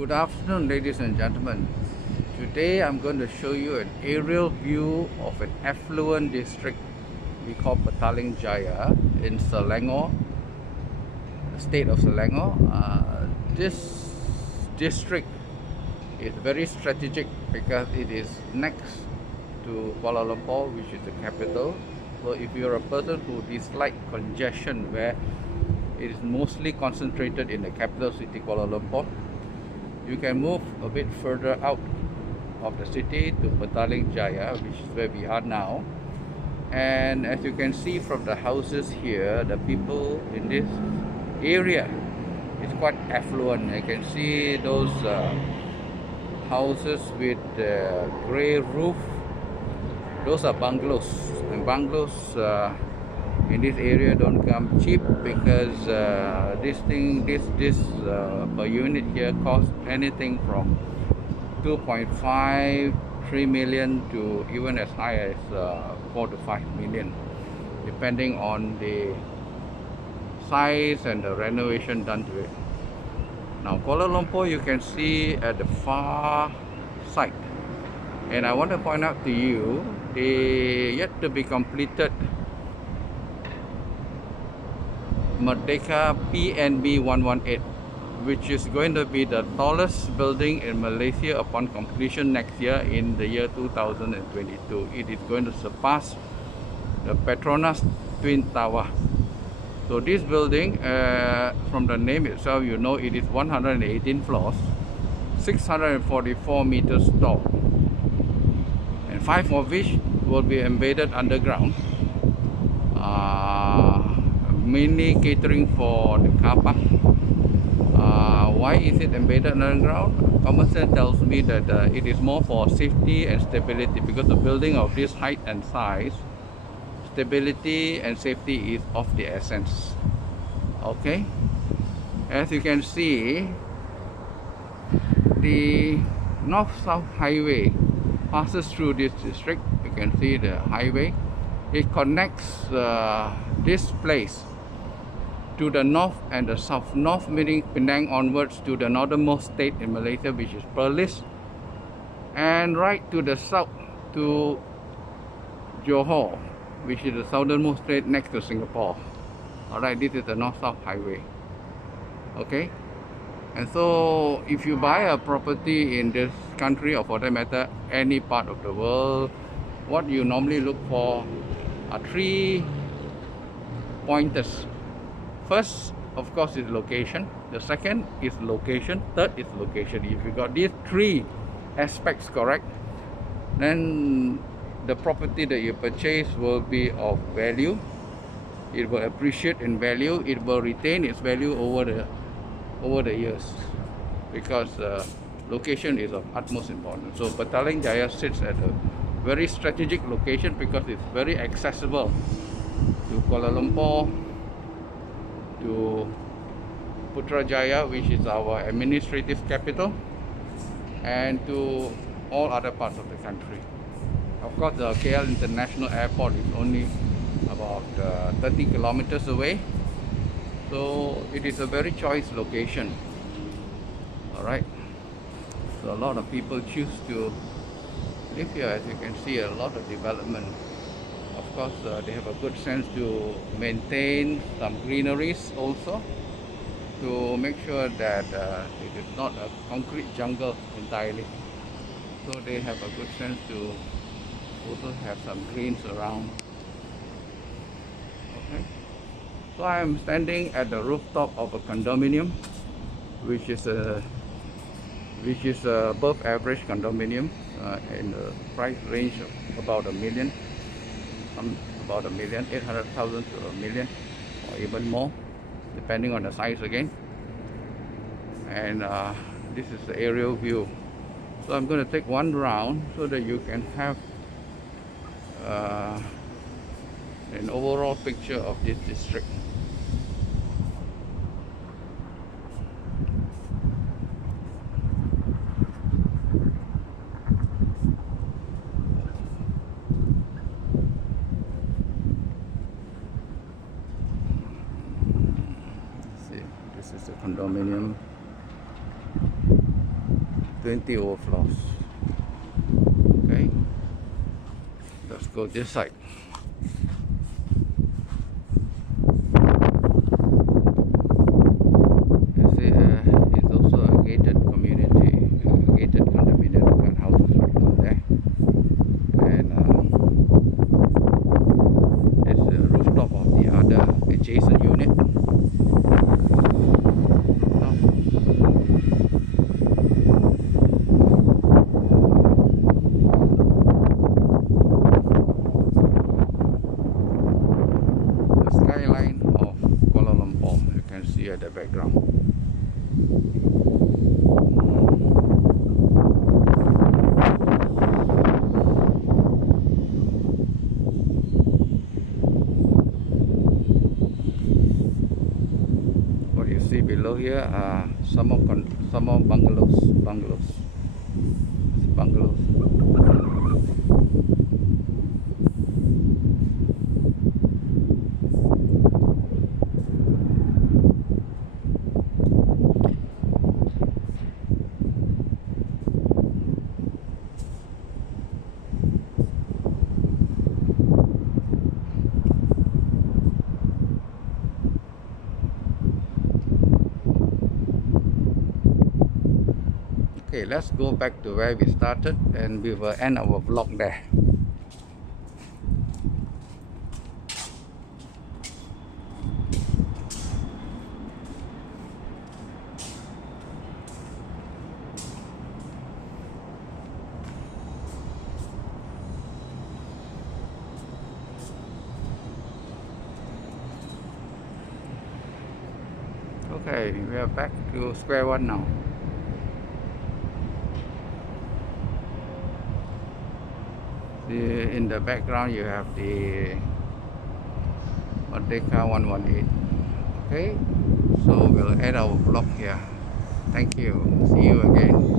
Good afternoon, ladies and gentlemen. Today I'm going to show you an aerial view of an affluent district we call Petaling Jaya in Selangor, the state of Selangor. This district is very strategic because it is next to Kuala Lumpur, which is the capital. So if you're a person who dislikes congestion where it is mostly concentrated in the capital city Kuala Lumpur, you can move a bit further out of the city to Petaling Jaya, which is where we are now. And as you can see from the houses here, the people in this area is quite affluent. You can see those houses with grey roof. Those are bungalows, and bungalows in this area don't come cheap because this per unit here costs anything from 2.5, 3 million to even as high as 4 to 5 million, depending on the size and the renovation done to it. Now Kuala Lumpur, you can see at the far side, and I want to point out to you the yet to be completed Merdeka PNB 118, which is going to be the tallest building in Malaysia upon completion next year in the year 2022. It is going to surpass the Petronas Twin Tower. So this building, from the name itself, you know it is 118 floors, 644 meters tall, and 5 of which will be embedded underground, mainly catering for the car park. Why is it embedded underground? Common sense tells me that it is more for safety and stability, because the building of this height and size, stability and safety is of the essence. Okay, as you can see, the north-south highway passes through this district. You can see the highway. It connects this place to the north and the south. North meaning Penang onwards to the northernmost state in Malaysia, which is Perlis, and right to the south to Johor, which is the southernmost state next to Singapore. Alright, this is the north-south highway. Okay, and so if you buy a property in this country, or for that matter any part of the world, what you normally look for are 3 pointers. First, of course, is location. The second is location. Third is location. If you got these 3 aspects correct, then the property that you purchase will be of value. It will appreciate in value. It will retain its value over the years, because location is of utmost importance. So Petaling Jaya sits at a very strategic location because it's very accessible to Kuala Lumpur, to Putrajaya, which is our administrative capital, and to all other parts of the country. Of course, the KL International Airport is only about 30 kilometers away, so it is a very choice location. Alright, so a lot of people choose to live here. As you can see, a lot of development. Of course, they have a good sense to maintain some greeneries also, to make sure that it is not a concrete jungle entirely. So they have a good sense to also have some greens around. Okay, so I am standing at the rooftop of a condominium, which is above average condominium, in the price range of about $1 million. About $1 million, 800,000 to $1 million, or even more, depending on the size again. And this is the aerial view. So I'm going to take one round so that you can have an overall picture of this district. This is the condominium. 20 overflows. Okay, let's go this side. You see, it's also a gated community, gated condominium. Got houses right down there, and it's the rooftop of the other adjacent unit. The skyline of Kuala Lumpur, you can see at the background. What you see below here are some more bungalows. Bungalows. Okay, let's go back to where we started and we will end our vlog there. Okay, we are back to square one now. In the background you have the Merdeka 118. Okay, so we'll end our vlog here. Thank you. See you again.